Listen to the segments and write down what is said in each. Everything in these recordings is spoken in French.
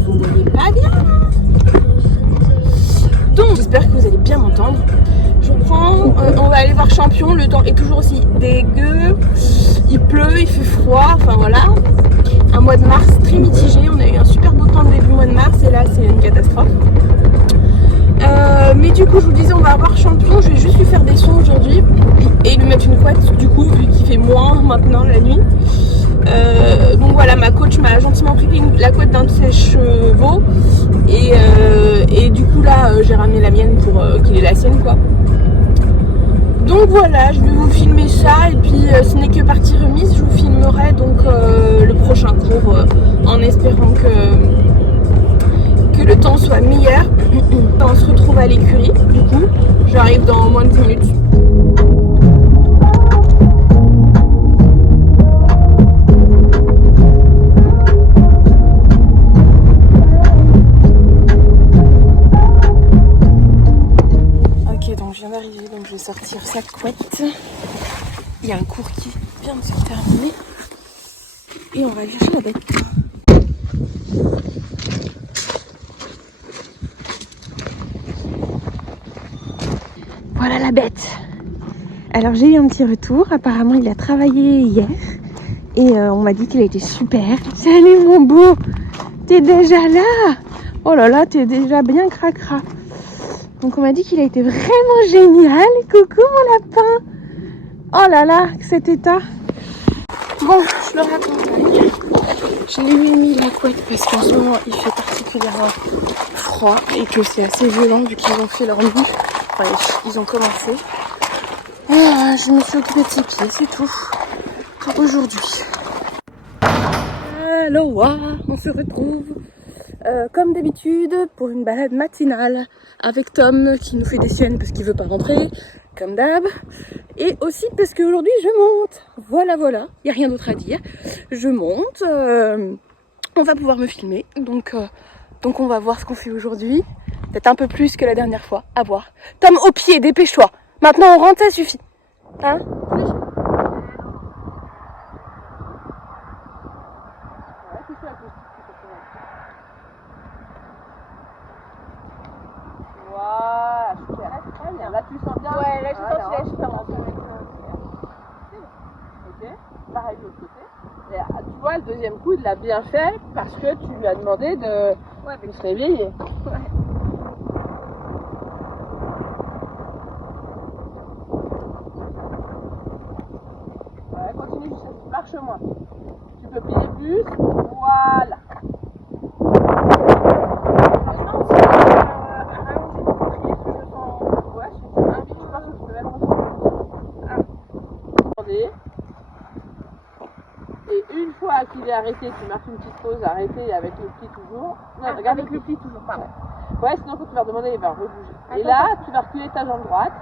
vous me voyez pas bien. Donc j'espère que vous allez bien m'entendre. Je reprends, on va aller voir Champion, le temps est toujours aussi dégueu, il pleut, il fait froid, enfin voilà. Un mois de mars très mitigé, on a eu un super beau temps de début mois de mars et là c'est une catastrophe. Mais du coup je vous disais on va voir Champion, je vais juste lui faire des sons aujourd'hui et lui mettre une couette du coup vu qu'il fait moins maintenant la nuit. Donc voilà, ma coach m'a gentiment pris la couette d'un de ses chevaux et du coup là j'ai ramené la mienne pour qu'il ait la sienne quoi. Donc voilà, je vais vous filmer ça et puis ce n'est que partie remise, je vous filmerai donc le prochain cours en espérant que le temps soit meilleur. On se retrouve à l'écurie du coup, j'arrive dans moins de 10 minutes. Je viens d'arriver, donc je vais sortir sa couette. Il y a un cours qui vient de se terminer. Et on va aller chercher la bête. Voilà la bête. Alors j'ai eu un petit retour. Apparemment il a travaillé hier. Et on m'a dit qu'il a été super. Salut mon beau. T'es déjà là? Oh là là, t'es déjà bien cracra. Donc on m'a dit qu'il a été vraiment génial. Coucou mon lapin. Oh là là, cet état. Bon, je le raccompagne. Je lui ai mis la couette parce qu'en ce moment il fait particulièrement froid et que c'est assez violent vu qu'ils ont fait leur nuit. Enfin, ils ont commencé. Et je me suis occupée de ses pieds, c'est tout pour aujourd'hui. Aloha, on se retrouve comme d'habitude pour une balade matinale avec Tom qui nous fait des siennes parce qu'il veut pas rentrer comme d'hab et aussi parce qu'aujourd'hui je monte, voilà, il n'y a rien d'autre à dire, je monte, on va pouvoir me filmer donc on va voir ce qu'on fait aujourd'hui, peut-être un peu plus que la dernière fois, à voir. Tom au pied, dépêche-toi, maintenant on rentre, ça suffit, hein? Voilà, super. Très bien. Là, tu sens bien. Ouais, là, je sens qu'il est super bien. Ok. Pareil de l'autre côté. Et, tu vois, le deuxième coup, il l'a bien fait parce que tu lui as demandé de se réveiller. Ouais. Ouais, continue, marche moins. Tu peux plier plus. Voilà. Et une fois qu'il est arrêté, tu marques une petite pause, arrêté avec le pli toujours. Non, regarde avec le pli toujours, pardon. Ouais, sinon quand tu vas redemander, il va rebouger. Et là, tu vas reculer ta jambe droite.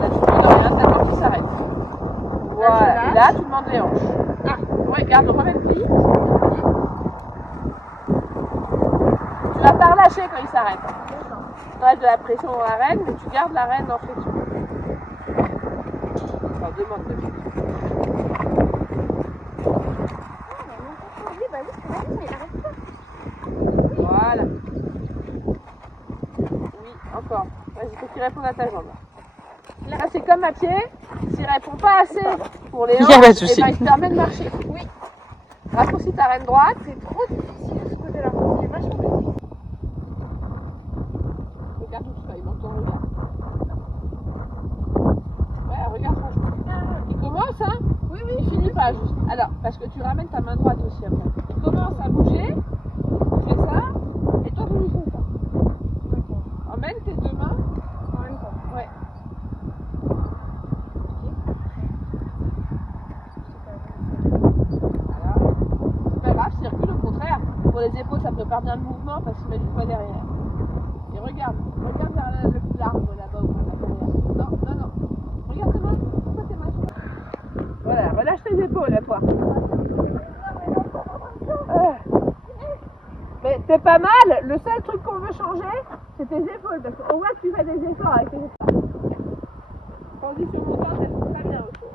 Là, tu demandes rien, ta jambe qui s'arrête. Voilà, et là, tu demandes les hanches. Ah, ouais, garde, remets le pli. Tu vas pas relâcher quand il s'arrête. Tu as de la pression dans la reine, mais tu gardes la reine en flexion. Alors, demande de voilà. Oui, encore. Vas-y, faut qu'il réponde à ta jambe. Là, c'est comme à pied. S'il répond pas assez pour les hanches, et ben, il te permet de marcher. Oui. Raccourcis ta reine droite. C'est trop difficile de ce côté-là. C'est vachement difficile. Regarde où tu vas, il manque ton regard. Ouais, regarde franchement. Il commence, hein? Oui, il finit pas juste. Alors, parce que tu ramènes ta main droite aussi après. Il commence à bouger, tu fais ça, et toi tu lui fais ça. Emmène tes deux mains en même temps. Ouais. Voilà. C'est pas grave, s'il recule au contraire. Pour les épaules, ça prépare bien le mouvement parce qu'il met du poids derrière. Et regarde vers l'arbre là-bas ou derrière. Non. Regarde tes mains. Pourquoi tes mains? Voilà, relâche tes épaules à toi. Mais c'est pas mal. Le seul truc qu'on veut changer, c'est tes épaules. Parce qu'on voit que tu fais des efforts avec tes épaules. Position montante, elle est pas bien autour.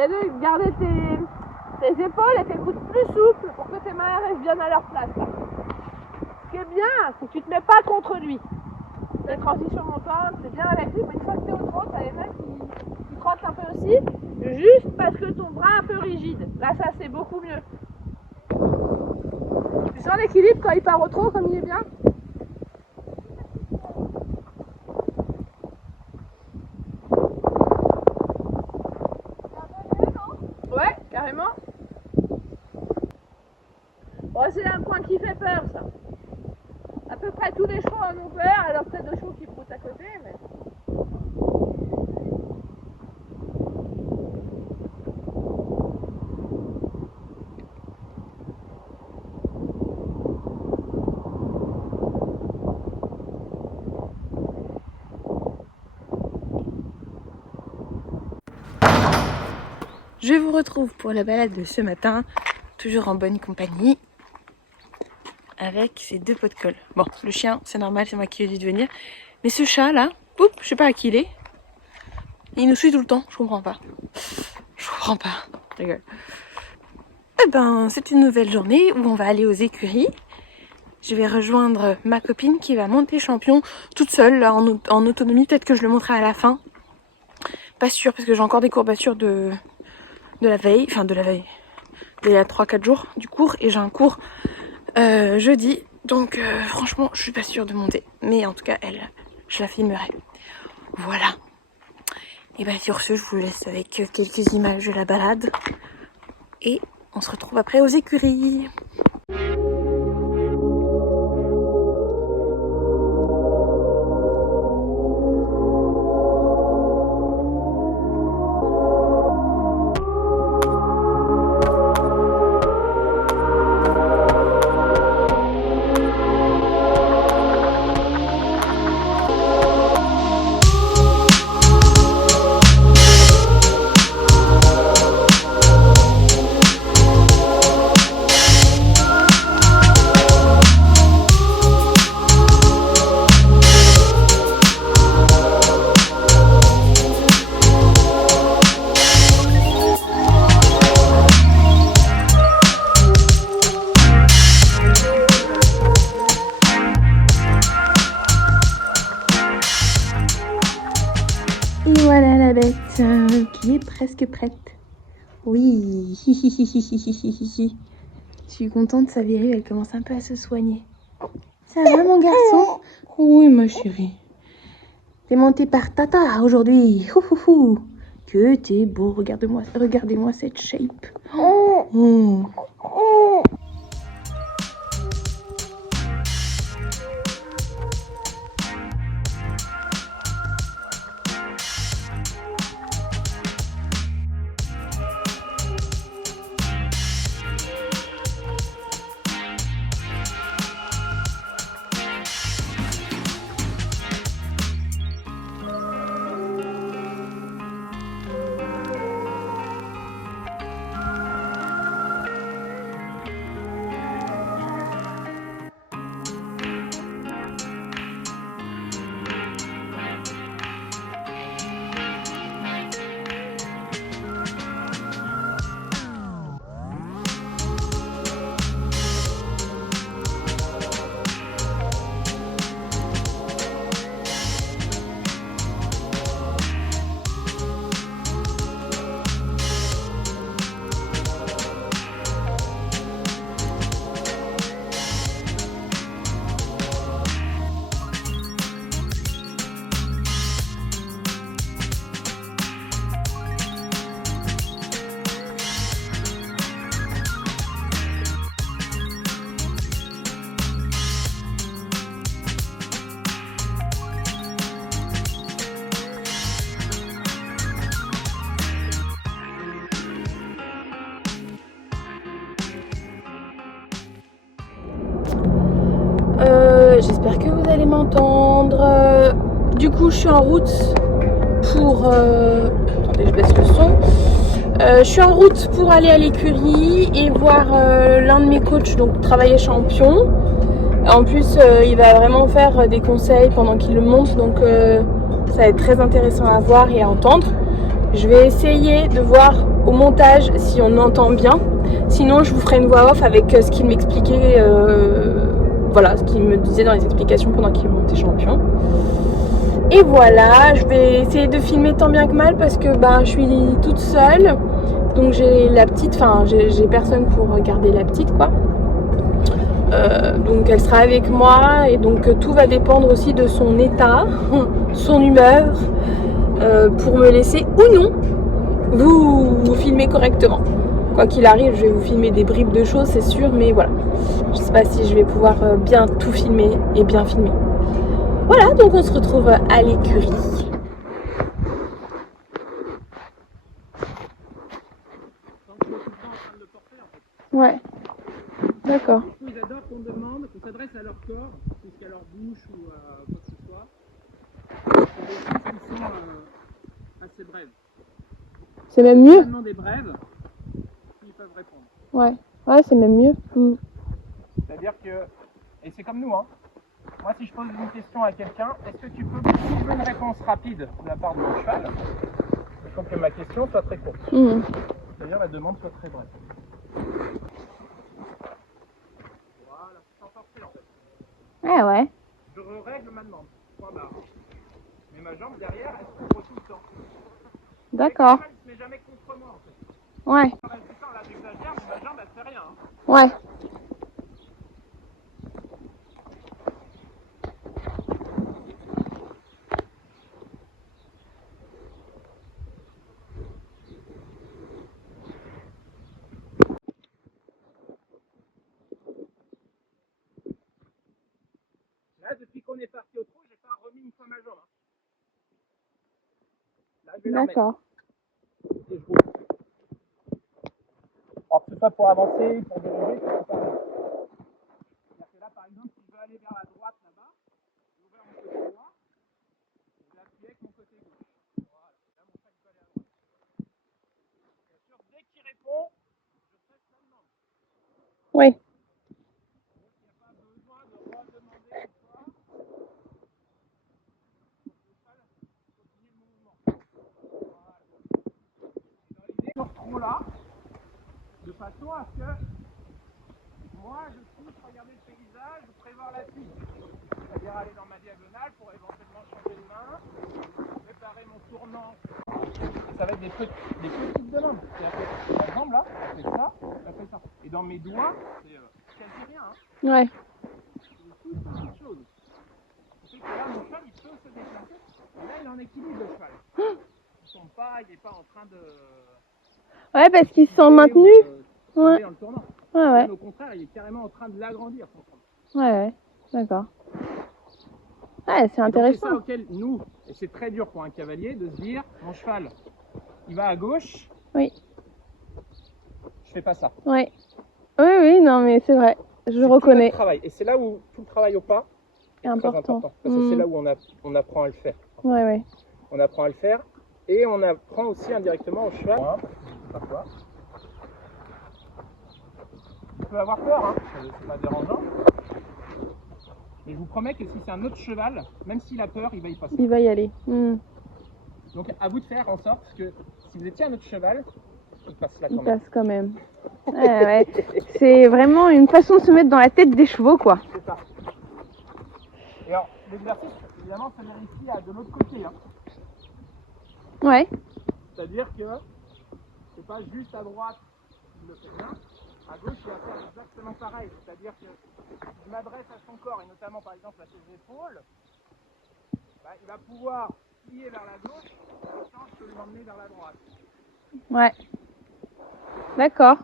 Essaie de garder tes épaules et tes coudes plus souples pour que tes mains restent bien à leur place. Là. Ce qui est bien, c'est que tu te mets pas contre lui. Les transitions montantes, c'est bien relaxé, mais une fois que tu es au trot, tu as les mains qui trottent un peu aussi, juste parce que ton bras est un peu rigide. Là, ça, c'est beaucoup mieux. Tu sens l'équilibre quand il part au trot, comme il est bien? Ouais, carrément. Bon, c'est un point qui fait peur, ça. À peu près tous les chevaux en ont peur, alors peut-être deux chevaux qui broutent à côté, mais... Je vous retrouve pour la balade de ce matin, toujours en bonne compagnie, avec ces deux pots de colle. Bon, le chien, c'est normal, c'est moi qui lui ai dit de venir. Mais ce chat là, oups, je sais pas à qui il est. Il nous suit tout le temps, je comprends pas. Je comprends pas, je rigole. Eh ben, c'est une nouvelle journée où on va aller aux écuries. Je vais rejoindre ma copine qui va monter champion toute seule, là, en autonomie. Peut-être que je le montrerai à la fin. Pas sûr, parce que j'ai encore des courbatures de la veille, enfin de la veille, d'il y a 3-4 jours du cours, et j'ai un cours jeudi, donc franchement je suis pas sûre de monter, mais en tout cas elle, je la filmerai. Voilà, et bien sur ce je vous laisse avec quelques images de la balade, et on se retrouve après aux écuries. Et voilà la bête qui est presque prête. Oui, je suis contente, sa verrue, elle commence un peu à se soigner. Ça va mon garçon? Oui ma chérie. T'es monté par Tata aujourd'hui. Que t'es beau, regardez-moi cette shape. Oh. J'espère que vous allez m'entendre. Du coup, je suis en route pour... Attendez, je baisse le son. Je suis en route pour aller à l'écurie et voir l'un de mes coachs, donc travailler champion. En plus, il va vraiment faire des conseils pendant qu'il le monte, donc ça va être très intéressant à voir et à entendre. Je vais essayer de voir au montage si on entend bien. Sinon, je vous ferai une voix off avec ce qu'il m'expliquait, voilà, ce qu'il me disait dans les explications pendant qu'il montait champion. Et voilà, je vais essayer de filmer tant bien que mal parce que je suis toute seule. Donc j'ai la petite, enfin j'ai personne pour regarder la petite quoi. Donc elle sera avec moi et donc tout va dépendre aussi de son état, son humeur, pour me laisser ou non vous filmer correctement. Quoi qu'il arrive, je vais vous filmer des bribes de choses, c'est sûr, mais voilà. Je sais pas si je vais pouvoir bien tout filmer et bien filmer. Voilà, donc on se retrouve à l'écurie. Ouais, d'accord. Ils adorent qu'on demande, qu'on s'adresse à leur corps, plus qu'à leur bouche ou à quoi que ce soit. C'est des choses qui sont assez brèves. C'est même mieux. Tellement des brèves qu'ils peuvent répondre. Ouais, ouais, c'est même mieux. C'est-à-dire que, et c'est comme nous, hein. Moi, si je pose une question à quelqu'un, est-ce que tu veux une réponse rapide de la part de mon cheval? Il faut que ma question soit très courte. C'est-à-dire la demande soit très brève. Voilà, c'est sans forcer en fait. Ah ouais. Je règle ma demande. Point barre. Mais ma jambe derrière, elle se couvre tout le temps. D'accord. Le cheval ne se met jamais contre moi en fait. Ouais. Le reste du temps, là, j'exagère, mais ma jambe, elle fait rien. Hein. Ouais. Là, depuis qu'on est parti au trot, j'ai pas remis une fois ma jambe. Hein. Là, je vais la remettre. D'accord. Et je roule. Alors, c'est pas pour avancer, pour diriger, c'est pas mal. C'est-à-dire que là, par exemple, si je veux aller vers la droite là-bas, j'ai ouvert mon côté droit, je vais appuyer avec mon côté gauche. Voilà. Là, mon cheval peut aller à droite. Bien sûr, dès qu'il répond, je presse la demande. Oui. Donc, il n'y a pas besoin de redemander une fois. Le cheval continue le mouvement. Voilà. Et dans l'idée, je retrouve là, de façon à ce que moi, je puisse regarder le paysage ou prévoir la suite. C'est-à-dire aller dans ma diagonale pour éventuellement changer de main, préparer mon tournant. Et ça va être des petites demandes. Par exemple, là, ça fait ça, ça fait ça. Et dans mes doigts, c'est quasi rien. Hein. Ouais. C'est des toutes petites choses. Ce qui fait que là, mon cheval, il peut se déplacer. Et là, il est en équilibre, le cheval. Il tombe pas, il n'est pas en train de... Ouais, parce qu'ils se sont maintenus. Ouais. Dans le tournant. Ouais, ouais. Au contraire, il est carrément en train de l'agrandir, son tournant. Ouais, ouais. D'accord. Ouais, c'est intéressant. C'est ça auquel nous, et c'est très dur pour un cavalier de se dire, mon cheval, il va à gauche. Oui. Je fais pas ça. Oui. Oui, oui, non, mais c'est vrai. Je reconnais. Tout notre travail. Et c'est là où tout le travail au pas est très important. Parce que c'est là où on apprend à le faire. Ouais, ouais. On apprend à le faire et on apprend aussi indirectement au cheval. Parfois. Il peut avoir peur, hein. C'est pas dérangeant. Mais je vous promets que si c'est un autre cheval, même s'il a peur, il va y passer. Il va y aller. Donc à vous de faire en sorte que si vous étiez un autre cheval, il passe là quand même. Il passe quand même. Ouais, ouais. C'est vraiment une façon de se mettre dans la tête des chevaux, quoi. C'est ça. Et alors, l'exercice, évidemment, ça vérifie de l'autre côté. Hein. Ouais. C'est-à-dire que c'est pas juste à droite qu'il le fait bien. À gauche, il va faire exactement pareil. C'est-à-dire que si je m'adresse à son corps, et notamment par exemple à ses épaules, il va pouvoir plier vers la gauche, sachant que je peux l'emmener vers la droite. Ouais. D'accord.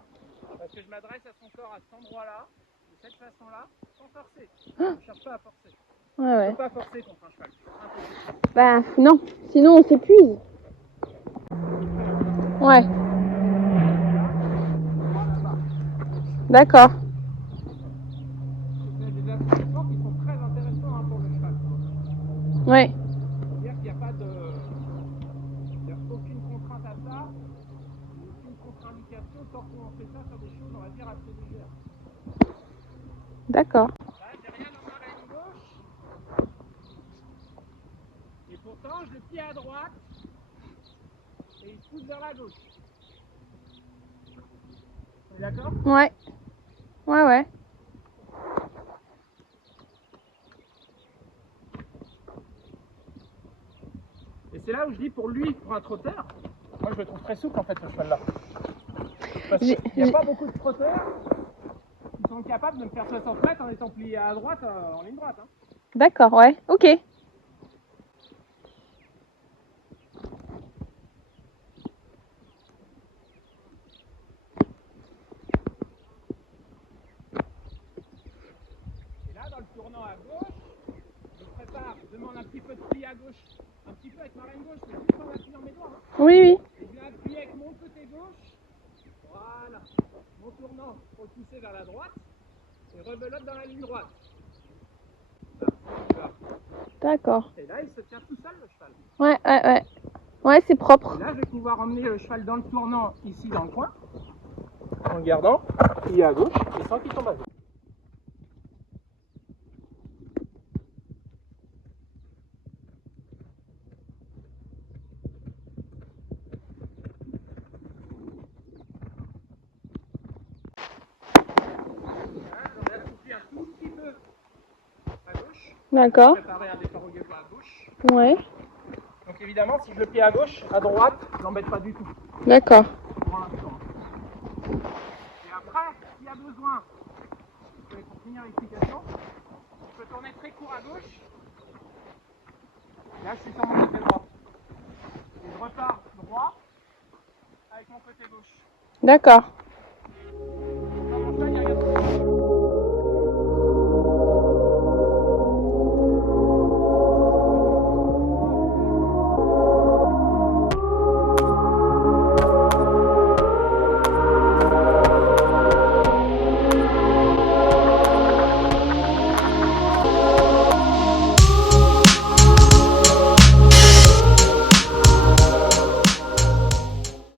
Parce que je m'adresse à son corps à cet endroit-là, de cette façon-là, sans forcer. Je ne cherche pas à forcer. Ouais, Je ne ouais. peux pas forcer contre un cheval. Impossible. Bah, non. Sinon, on s'épuise. Ouais. D'accord. C'est des aspects qui sont très intéressants pour le cheval. Ouais. C'est-à-dire qu'il n'y a pas de... Il n'y a aucune contrainte à ça, aucune contre-indication tant qu'on fait ça sur des choses, on va dire, assez légères. D'accord. Là, j'ai rien dans ma reine gauche. Et pourtant, je plie à droite et il se pousse vers la gauche. On est d'accord? Ouais. Ouais, ouais. Et c'est là où je dis pour lui, pour un trotteur, moi je le trouve très souple en fait ce cheval-là. Parce qu'il n'y a pas beaucoup de trotteurs qui sont capables de me faire 60 mètres en étant plié à droite en ligne droite. Hein. D'accord, ouais. Ok. Et là, dans le tournant à gauche, je prépare, je demande un petit peu de pli à gauche, un petit peu avec ma reine gauche, mais juste en appuyant mes doigts. Hein. Oui, oui. Et je viens appuyer avec mon côté gauche, voilà, mon tournant pour le pousser vers la droite, et rebelote dans la ligne droite. Voilà. D'accord. Et là, il se tient tout seul le cheval. Ouais, ouais, ouais. Ouais, c'est propre. Et là, je vais pouvoir emmener le cheval dans le tournant, ici dans le coin, en le gardant, plié à gauche, et sans qu'il tombe à gauche. Un tout petit peu à gauche. D'accord. Préparer un départ au galop à gauche. Ouais. Donc évidemment, si je le plie à gauche, à droite, je l'embête pas du tout D'accord. pour l'instant. Et après, s'il y a besoin, pour finir l'explication, je peux tourner très court à gauche. Là, je suis sur mon côté droit. Et je repars droit avec mon côté gauche. D'accord.